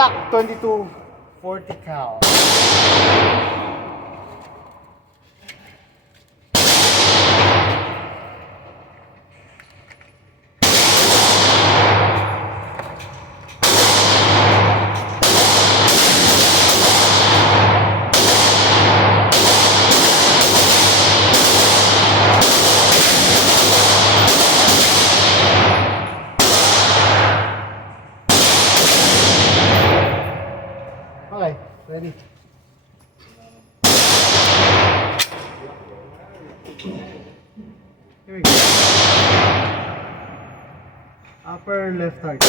Glock 22 40 cal. Okay, ready. Here we go. Upper left target.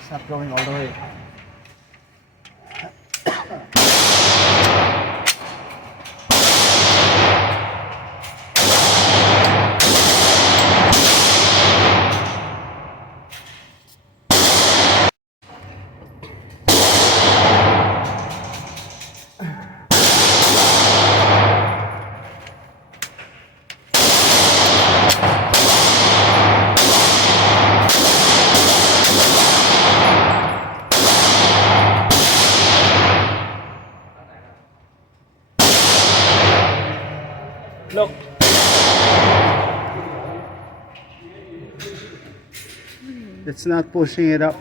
It's not going all the way. Look. It's not pushing it up.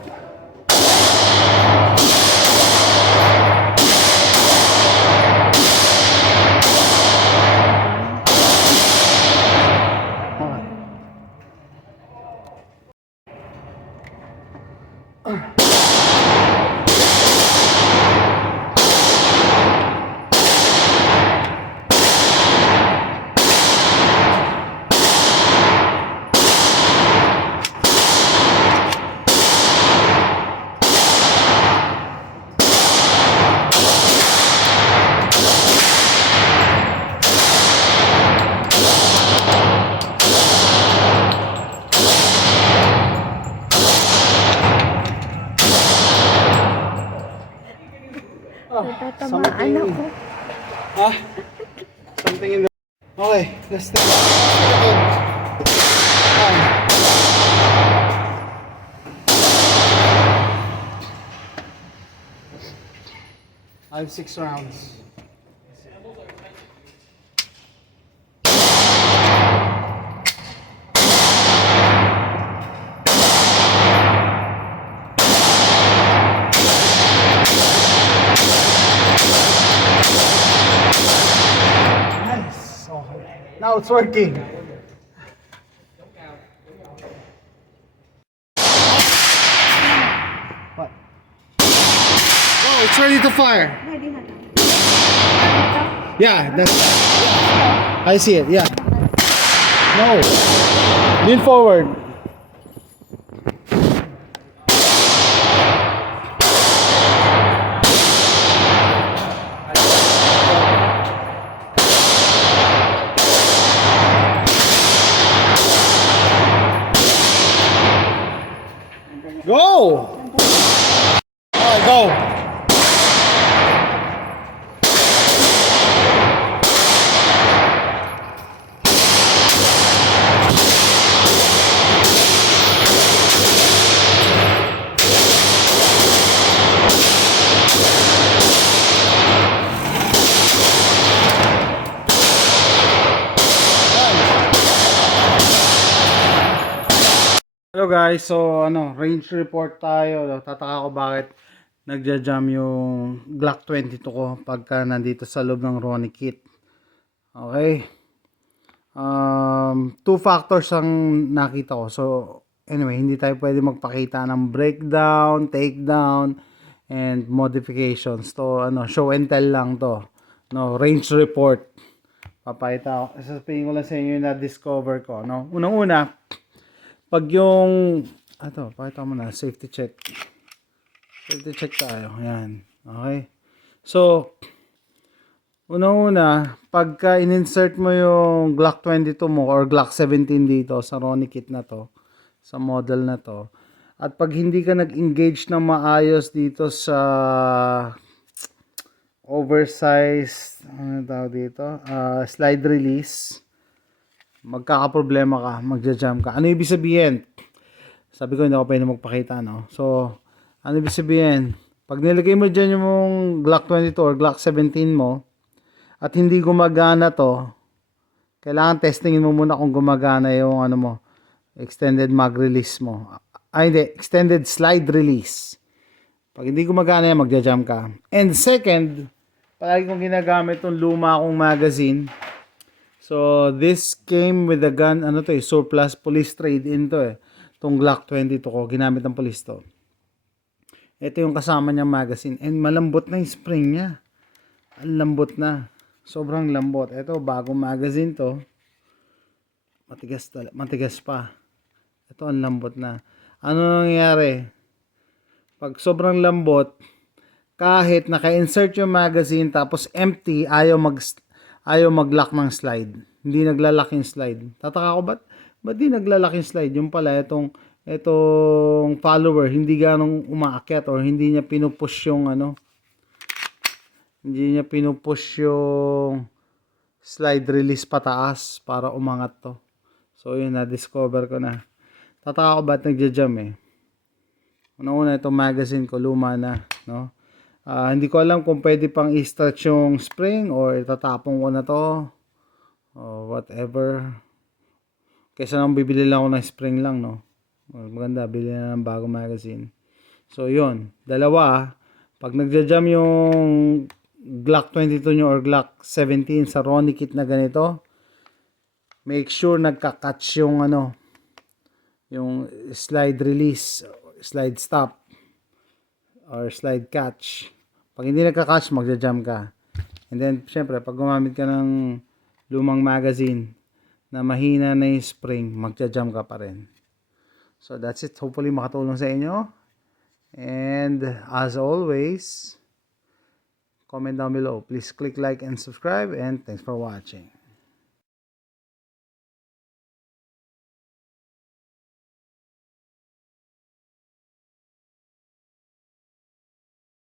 Natatamaan ako. Ah, something in the... Okay, let's take it. I have 6 rounds. Nice. Oh, now it's working. What? Oh, it's ready to fire. Ready na. Yeah, that's... I see it, yeah. No. Lean forward. Go! Alright, go! Hello guys, so range report tayo. Tataka ko bakit nagja-jam yung Glock 22 ko pagka nandito sa loob ng Ronnie kit. Okay. Two factors ang nakita ko. So anyway, hindi tayo pwede magpakita ng breakdown, takedown, and modifications. To show and tell lang to. Range report Papakita ko. Sasabihin ko lang sa inyo yung na-discover ko. No? Unang-una, pag yung, pakita mo na, safety check. Safety check tayo. Ayan. Okay. So, unang-una, pagka in-insert mo yung Glock 22 mo or Glock 17 dito sa Ronnie kit na to, sa model na to, at pag hindi ka nag-engage ng maayos dito sa oversized, ano tawag dito, slide release, magkakaproblema ka, magja-jam ka. Ano ibig sabihin? Sabi ko hindi ako pwede magpakita, no? So, ano ibig sabihin? Pag nilagay mo dyan yung Glock 22 or Glock 17 mo, at hindi gumagana to, kailangan testingin mo muna kung gumagana yung ano mo, extended mag release mo. Hindi, extended slide release. Pag hindi gumagana yan, magja-jam ka. And second, palagi kong ginagamit tong luma akong magazine. So, this came with the gun, surplus police trade-in to eh. Tong Glock 22 ko, ginamit ng police to. Ito yung kasama niyang magazine. And malambot na yung spring niya. Ang lambot na. Sobrang lambot. Ito, bagong magazine to. Matigas pa. Ito, ang lambot na. Ano nangyayari? Pag sobrang lambot, kahit naka-insert yung magazine tapos empty, ayaw mag-lock ng slide. Hindi naglalak yung slide. Tataka ko, ba't di naglalak yung slide? Yung pala, itong follower, hindi ganong umaakyat or hindi niya pinupush yung hindi niya pinupush yung slide release pataas para umangat to. So yun, na-discover ko na. Tataka ko ba't nagja-jam eh. Una-una itong magazine ko, luma na. No? Hindi ko alam kung pwede pang i-stretch yung spring or itatapon ko na to. O whatever. Kaysa nang bibili lang ako ng spring lang, no? Maganda, bili na ng bagong magazine. So yun, dalawa. Pag nagja-jam yung Glock 22 nyo or Glock 17 sa Ronnie kit na ganito, make sure nagka-catch yung yung slide release, slide stop, or slide catch. Pag hindi nagka-catch, magja-jam ka. And then, syempre, pag gumamit ka ng lumang magazine na mahina na yung spring, magja-jam ka pa rin. So, that's it. Hopefully, makatulong sa inyo. And, as always, comment down below. Please click like and subscribe. And thanks for watching.